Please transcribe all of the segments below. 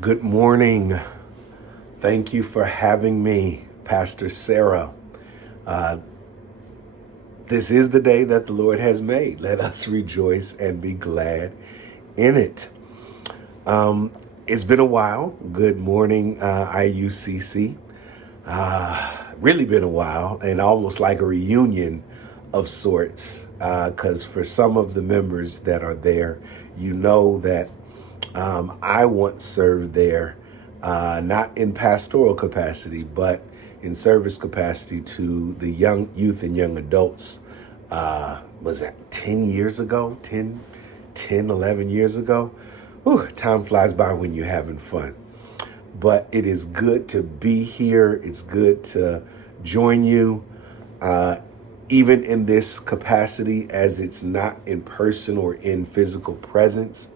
Good morning. Thank you for having me, Pastor Sarah. Uh, this is the day that the Lord has made. Let us rejoice and be glad in it. It's been a while. Good morning, IUCC. Really been a while, and almost like a reunion of sorts, because for some of the members that are there, you know that I once served there, not in pastoral capacity, but in service capacity to the young youth and young adults. Was that 10 years ago? 11 years ago? Whew, time flies by when you're having fun. But it is good to be here. It's good to join you, even in this capacity, as it's not in person or in physical presence.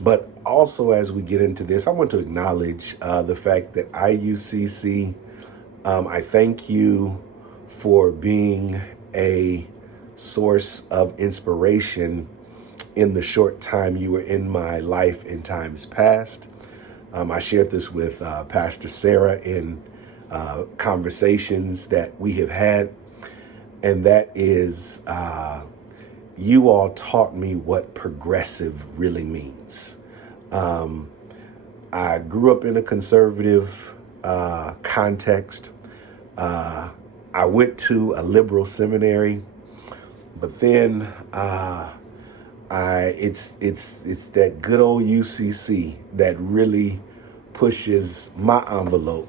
But also, as we get into this, I want to acknowledge the fact that IUCC, I thank you for being a source of inspiration in the short time you were in my life in times past. I shared this with Pastor Sarah in conversations that we have had, and that is you all taught me what progressive really means. I grew up in a conservative context. I went to a liberal seminary, but then it's that good old UCC that really pushes my envelope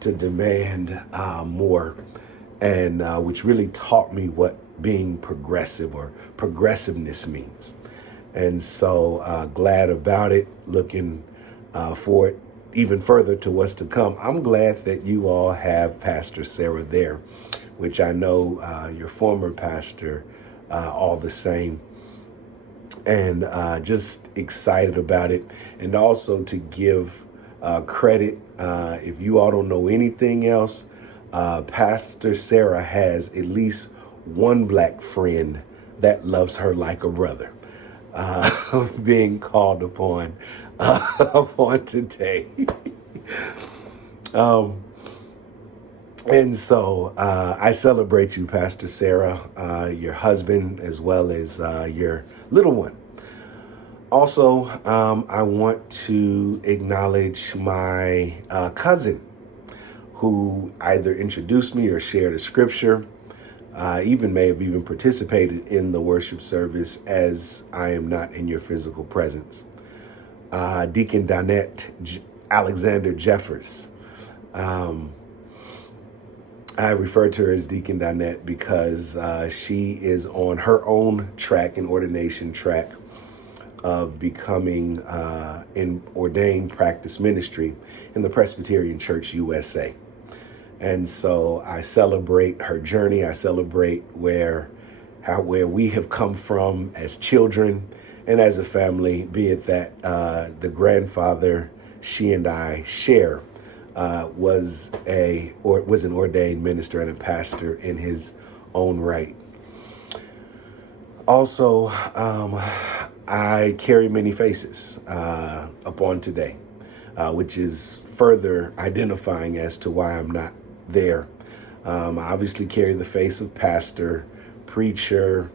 to demand more, and which really taught me what being progressive or progressiveness means. And so glad about it, looking forward even further to what's to come. I'm glad that you all have Pastor Sarah there, which I know your former pastor, all the same. And just excited about it. And also to give credit, if you all don't know anything else, Pastor Sarah has at least one black friend that loves her like a brother, being called upon today. And so I celebrate you, Pastor Sarah, your husband, as well as your little one. Also, I want to acknowledge my cousin, who either introduced me or shared a scripture, even may have even participated in the worship service, as I am not in your physical presence. Deacon Donette Alexander Jeffers. I refer to her as Deacon Donette because she is on her own track, an ordination track of becoming in ordained practice ministry in the Presbyterian Church USA. And so I celebrate her journey. I celebrate where we have come from as children and as a family, be it that the grandfather she and I share was an ordained minister and a pastor in his own right. Also, I carry many faces upon today, which is further identifying as to why I'm not there. I obviously carry the face of pastor, preacher,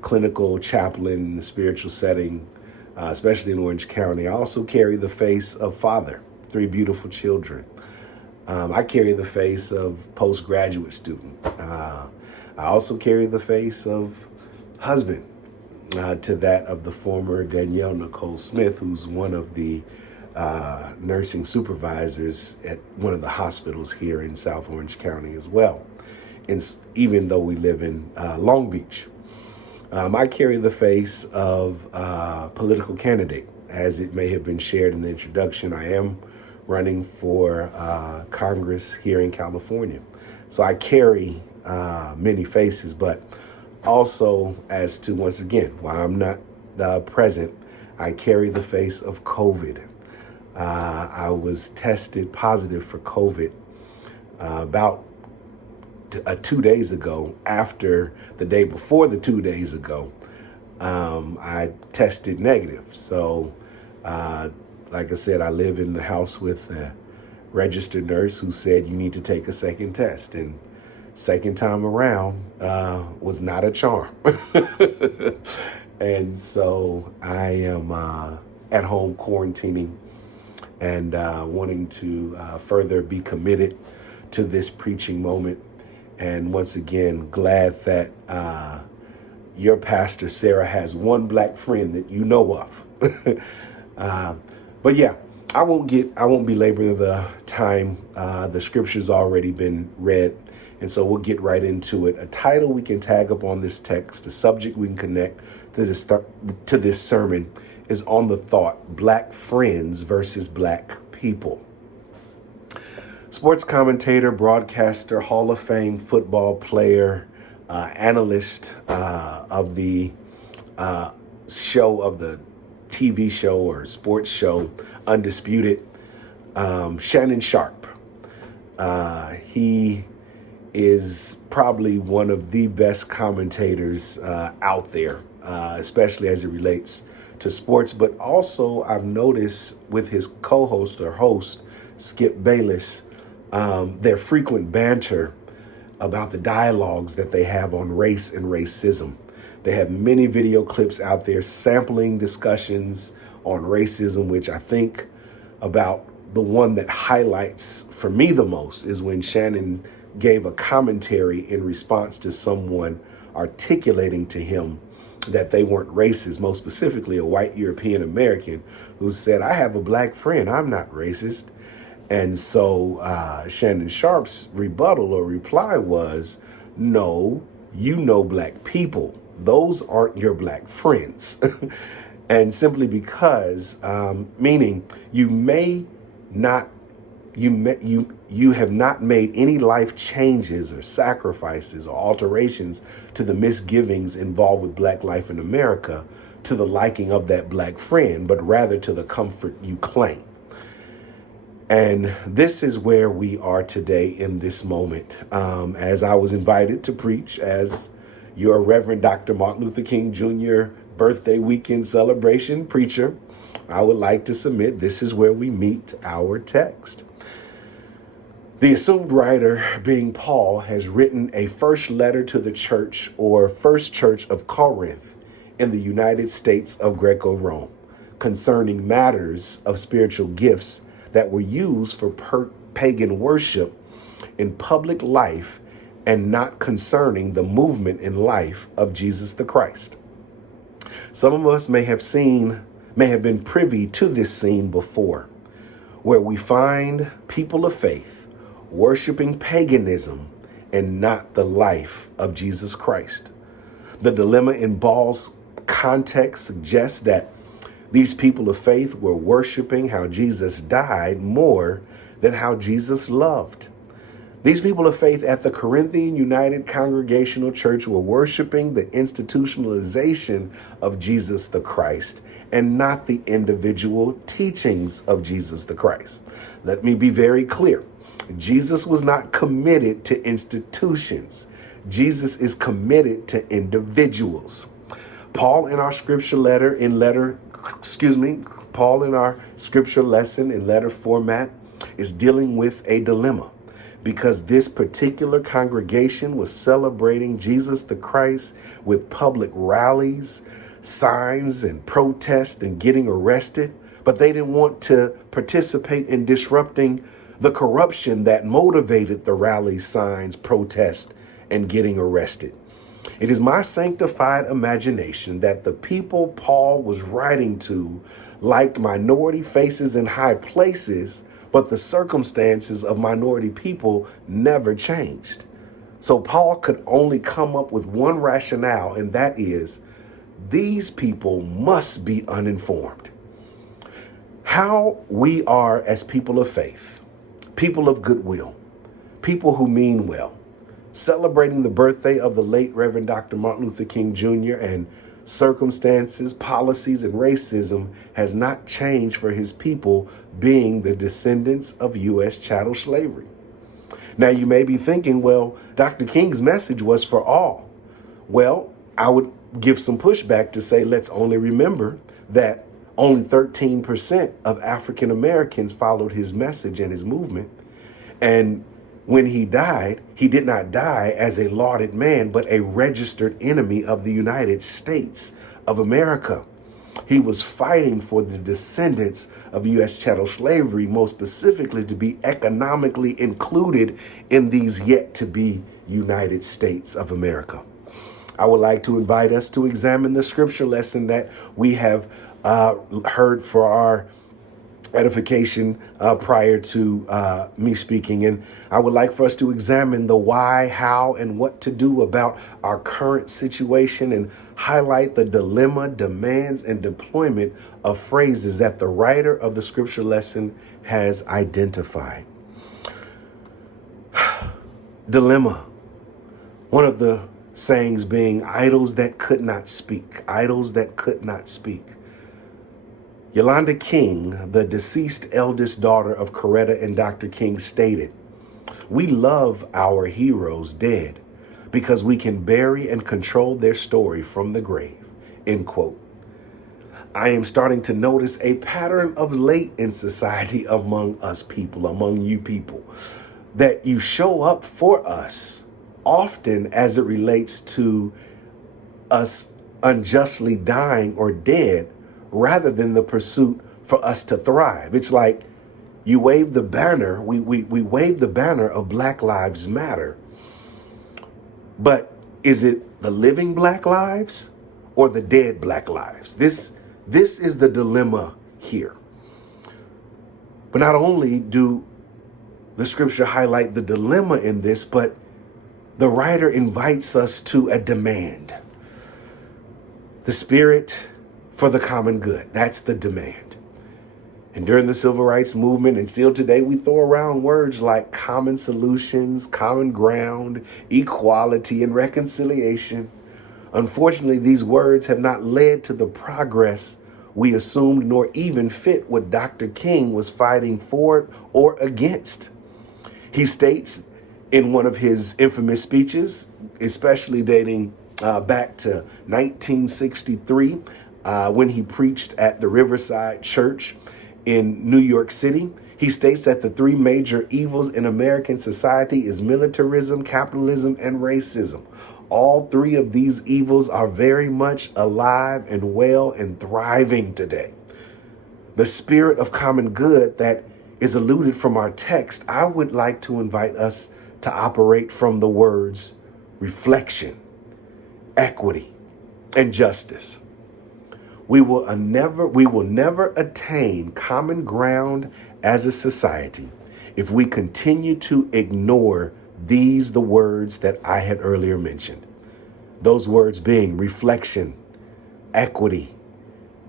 clinical chaplain in the spiritual setting, especially in Orange County. I also carry the face of father, 3 beautiful children. I carry the face of postgraduate student. I also carry the face of husband, to that of the former Danielle Nicole Smith, who's one of the nursing supervisors at one of the hospitals here in South Orange County as well. And even though we live in Long Beach, I carry the face of political candidate, as it may have been shared in the introduction. I am running for Congress here in California. So I carry many faces, but also as to, once again, while I'm not present, I carry the face of COVID. I was tested positive for COVID about 2 days ago. After the day before the 2 days ago, I tested negative. So Like I said, I live in the house with a registered nurse who said you need to take a second test, and second time around was not a charm. And so I am at home quarantining and wanting to further be committed to this preaching moment. And once again, glad that your pastor, Sarah, has one black friend that you know of. But yeah, I won't belabor the time. The scripture's already been read. And so we'll get right into it. A title we can tag up on this text, the subject we can connect to this sermon is on the thought, Black Friends versus Black People. Sports commentator, broadcaster, Hall of Fame football player, analyst of the TV show or sports show, Undisputed, Shannon Sharpe. He is probably one of the best commentators out there, especially as it relates to sports. But also, I've noticed with his co-host or host, Skip Bayless, their frequent banter about the dialogues that they have on race and racism. They have many video clips out there sampling discussions on racism, which I think about the one that highlights for me the most is when Shannon gave a commentary in response to someone articulating to him that they weren't racist, most specifically a white European American who said, I have a black friend, I'm not racist. And so Shannon Sharpe's rebuttal or reply was, no, you know black people. Those aren't your black friends. And simply because, meaning you have not made any life changes or sacrifices or alterations to the misgivings involved with black life in America to the liking of that black friend, but rather to the comfort you claim. And this is where we are today in this moment. As I was invited to preach as your Reverend Dr. Martin Luther King Jr. birthday weekend celebration preacher, I would like to submit this is where we meet our text. The assumed writer, being Paul, has written a first letter to the church or first church of Corinth in the United States of Greco-Rome concerning matters of spiritual gifts that were used for pagan worship in public life and not concerning the movement in life of Jesus the Christ. Some of us may have been privy to this scene before, where we find people of faith worshiping paganism and not the life of Jesus Christ. The dilemma in Paul's context suggests that these people of faith were worshiping how Jesus died more than how Jesus loved. These people of faith at the Corinthian United Congregational Church were worshiping the institutionalization of Jesus the Christ and not the individual teachings of Jesus the Christ. Let me be very clear. Jesus was not committed to institutions. Jesus is committed to individuals. Paul in our scripture lesson in letter format is dealing with a dilemma because this particular congregation was celebrating Jesus the Christ with public rallies, signs and protests and getting arrested, but they didn't want to participate in disrupting the corruption that motivated the rallies, signs, protests, and getting arrested. It is my sanctified imagination that the people Paul was writing to liked minority faces in high places, but the circumstances of minority people never changed. So Paul could only come up with one rationale, and that is, these people must be uninformed. How we are as people of faith, people of goodwill, people who mean well, celebrating the birthday of the late Reverend Dr. Martin Luther King Jr. and circumstances, policies, and racism has not changed for his people being the descendants of U.S. chattel slavery. Now you may be thinking, well, Dr. King's message was for all. Well, I would give some pushback to say, let's only remember that Only 13% of African Americans followed his message and his movement. And when he died, he did not die as a lauded man, but a registered enemy of the United States of America. He was fighting for the descendants of U.S. chattel slavery, most specifically to be economically included in these yet to be United States of America. I would like to invite us to examine the scripture lesson that we have heard for our edification prior to me speaking. And I would like for us to examine the why, how, and what to do about our current situation and highlight the dilemma, demands, and deployment of phrases that the writer of the scripture lesson has identified. Dilemma. One of the sayings being idols that could not speak, idols that could not speak. Yolanda King, the deceased eldest daughter of Coretta and Dr. King, stated, "We love our heroes dead because we can bury and control their story from the grave," end quote. I am starting to notice a pattern of late in society among us people, among you people, that you show up for us often as it relates to us unjustly dying or dead, rather than the pursuit for us to thrive. It's like you wave the banner, we wave the banner of Black Lives Matter. But is it the living Black lives or the dead Black lives? This is the dilemma here. But not only do the scripture highlight the dilemma in this, but the writer invites us to a demand. The spirit for the common good. That's the demand. And during the civil rights movement and still today, we throw around words like common solutions, common ground, equality, and reconciliation. Unfortunately, these words have not led to the progress we assumed, nor even fit what Dr. King was fighting for or against. He states in one of his infamous speeches, especially dating back to 1963, when he preached at the Riverside Church in New York City, he states that the three major evils in American society is militarism, capitalism, and racism. All three of these evils are very much alive and well and thriving today. The spirit of common good that is eluded from our text, I would like to invite us to operate from the words reflection, equity, and justice. We will never attain common ground as a society if we continue to ignore the words that I had earlier mentioned. Those words being reflection, equity,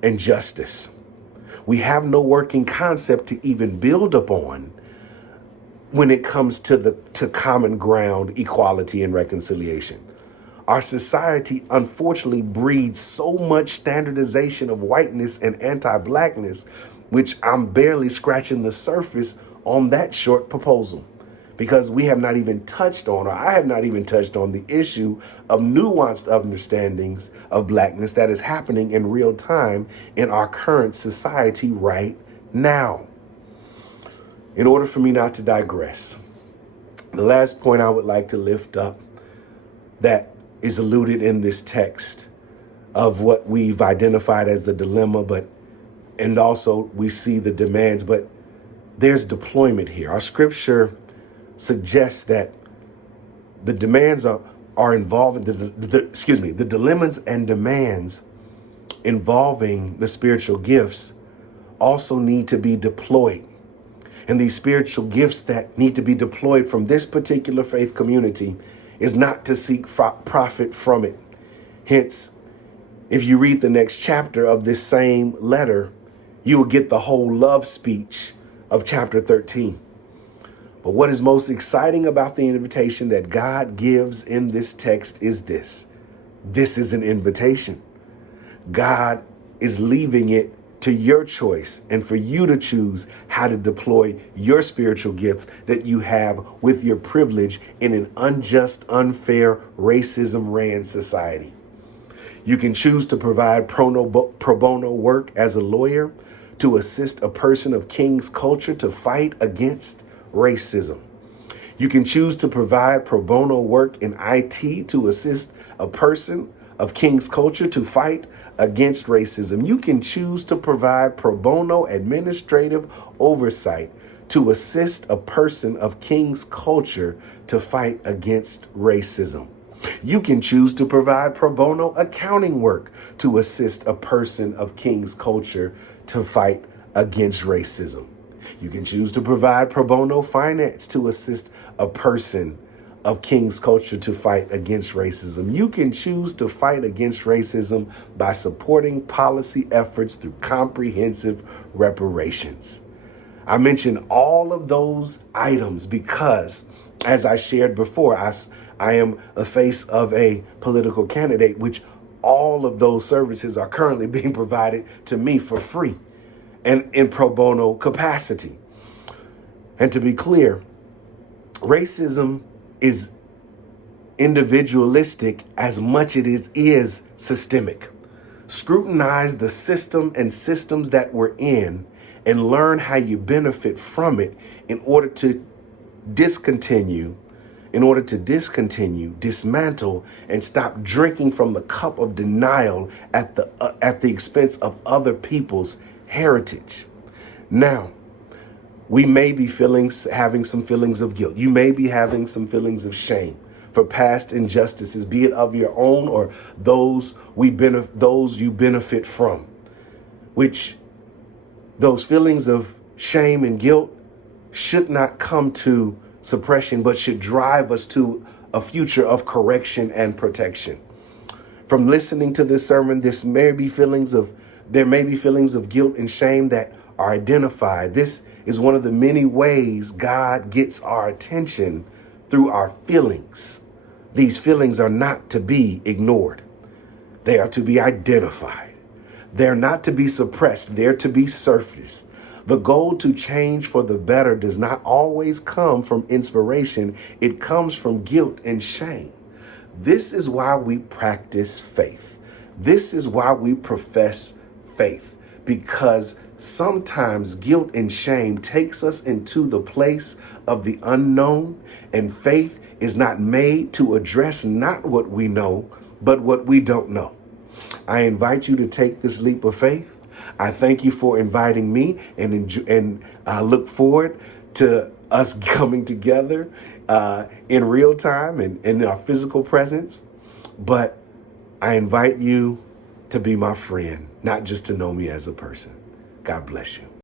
and justice. We have no working concept to even build upon when it comes to common ground, equality, and reconciliation. Our society, unfortunately, breeds so much standardization of whiteness and anti-blackness, which I'm barely scratching the surface on that short proposal, because we have not even touched on, or I have not even touched on, the issue of nuanced understandings of blackness that is happening in real time in our current society right now. In order for me not to digress, the last point I would like to lift up that is alluded in this text of what we've identified as the dilemma, and also we see the demands, but there's deployment here. Our scripture suggests that the demands are involving the dilemmas and demands involving the spiritual gifts also need to be deployed. And these spiritual gifts that need to be deployed from this particular faith community is not to seek profit from it. Hence, if you read the next chapter of this same letter, you will get the whole love speech of chapter 13. But what is most exciting about the invitation that God gives in this text is this. This is an invitation. God is leaving it to your choice and for you to choose how to deploy your spiritual gift that you have with your privilege in an unjust, unfair, racism-ran society. You can choose to provide pro bono work as a lawyer to assist a person of King's culture to fight against racism. You can choose to provide pro bono work in IT to assist a person of King's culture to fight against racism. You can choose to provide pro bono administrative oversight to assist a person of King's culture to fight against racism. You can choose to provide pro bono accounting work to assist a person of King's culture to fight against racism. You can choose to provide pro bono finance to assist a person of King's culture to fight against racism. You can choose to fight against racism by supporting policy efforts through comprehensive reparations. I mention all of those items because, as I shared before, I am a face of a political candidate, which all of those services are currently being provided to me for free and in pro bono capacity. And to be clear, racism is individualistic as much as it is systemic. Scrutinize the system and systems that we're in and learn how you benefit from it in order to discontinue, dismantle, and stop drinking from the cup of denial at the expense of other people's heritage. Now, we may be having some feelings of guilt. You may be having some feelings of shame for past injustices, be it of your own or those you benefit from, which those feelings of shame and guilt should not come to suppression, but should drive us to a future of correction and protection. From listening to this sermon, there may be feelings of guilt and shame that are identified. This is one of the many ways God gets our attention through our feelings. These feelings are not to be ignored. They are to be identified. They're not to be suppressed. They're to be surfaced. The goal to change for the better does not always come from inspiration. It comes from guilt and shame. This is why we practice faith. This is why we profess faith, because sometimes guilt and shame takes us into the place of the unknown, and faith is not made to address not what we know, but what we don't know. I invite you to take this leap of faith. I thank you for inviting me, and I look forward to us coming together in real time and in our physical presence. But I invite you to be my friend, not just to know me as a person. God bless you.